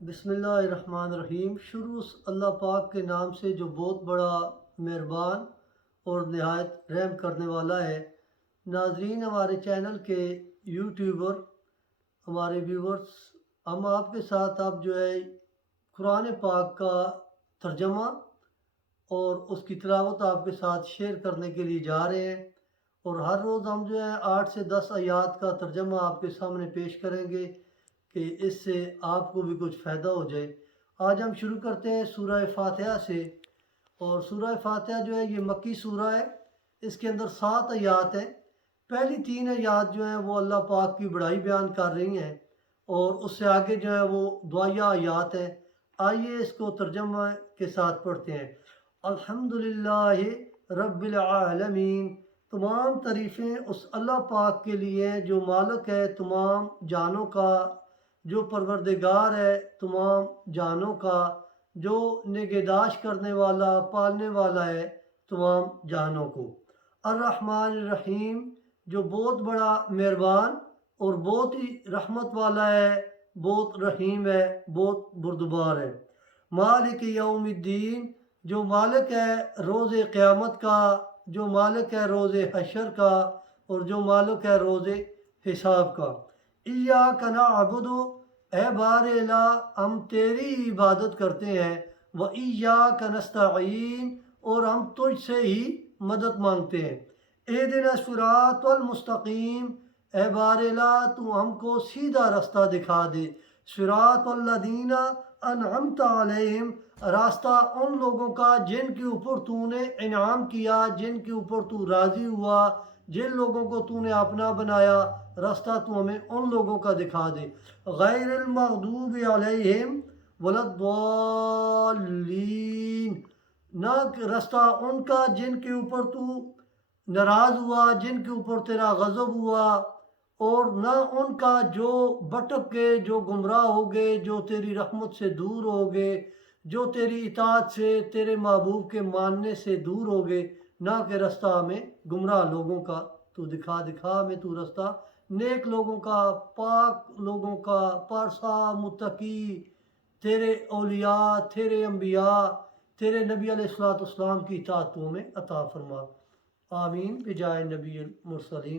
بسم اللہ الرحمن الرحیم۔ شروع اللہ پاک کے نام سے جو بہت بڑا مہربان اور نہایت رحم کرنے والا ہے۔ ناظرین، ہمارے چینل کے یوٹیوبر، ہمارے ویورز، ہم آپ کے ساتھ اب جو ہے قرآن پاک کا ترجمہ اور اس کی تلاوت آپ کے ساتھ شیئر کرنے کے لیے جا رہے ہیں، اور ہر روز ہم جو ہے 8 سے 10 آیات کا ترجمہ آپ کے سامنے پیش کریں گے کہ اس سے آپ کو بھی کچھ فائدہ ہو جائے۔ آج ہم شروع کرتے ہیں سورہ فاتحہ سے، اور سورہ فاتحہ جو ہے یہ مکی سورہ ہے۔ اس کے اندر 7 آیات ہیں۔ پہلی 3 آیات جو ہیں وہ اللہ پاک کی بڑائی بیان کر رہی ہیں، اور اس سے آگے جو ہے وہ دعائیہ آیات ہیں۔ آئیے اس کو ترجمہ کے ساتھ پڑھتے ہیں۔ الحمدللہ رب العالمین، تمام تعریفیں اس اللہ پاک کے لیے ہیں جو مالک ہے تمام جانوں کا، جو پروردگار ہے تمام جانوں کا، جو نگہداشت کرنے والا، پالنے والا ہے تمام جانوں کو۔ الرحمن الرحیم، جو بہت بڑا مہربان اور بہت ہی رحمت والا ہے، بہت رحیم ہے، بہت بردبار ہے۔ مالک یوم الدین، جو مالک ہے روز قیامت کا، جو مالک ہے روز حشر کا، اور جو مالک ہے روز حساب کا۔ ایاک نعبد، اے بار الہ ہم تیری عبادت کرتے ہیں، وایاک نستعین، اور ہم تجھ سے ہی مدد مانگتے ہیں۔ اہدنا الصراط المستقیم، اے بار الہ تو ہم کو سیدھا رستہ دکھا دے۔ صراط الذین انعمت علیہم، راستہ ان لوگوں کا جن کے اوپر تو نے انعام کیا، جن کے اوپر تو راضی ہوا، جن لوگوں کو تو نے اپنا بنایا، راستہ تو ہمیں ان لوگوں کا دکھا دے۔ غیر المغضوب علیہم ولا الضالین، نہ راستہ ان کا جن کے اوپر تو ناراض ہوا، جن کے اوپر تیرا غضب ہوا، اور نہ ان کا جو بھٹک گئے، جو گمراہ ہو گئے، جو تیری رحمت سے دور ہو گئے، جو تیری اطاعت سے، تیرے محبوب کے ماننے سے دور ہو گئے۔ نہ کہ راستہ ہمیں گمراہ لوگوں کا تو دکھا ہمیں تو راستہ نیک لوگوں کا، پاک لوگوں کا، پارسا متقی، تیرے اولیاء، تیرے انبیاء، تیرے نبی علیہ الصلوۃ والسلام کی اطاعت تو ہمیں عطا فرما۔ آمین بجائے نبی المرسلین۔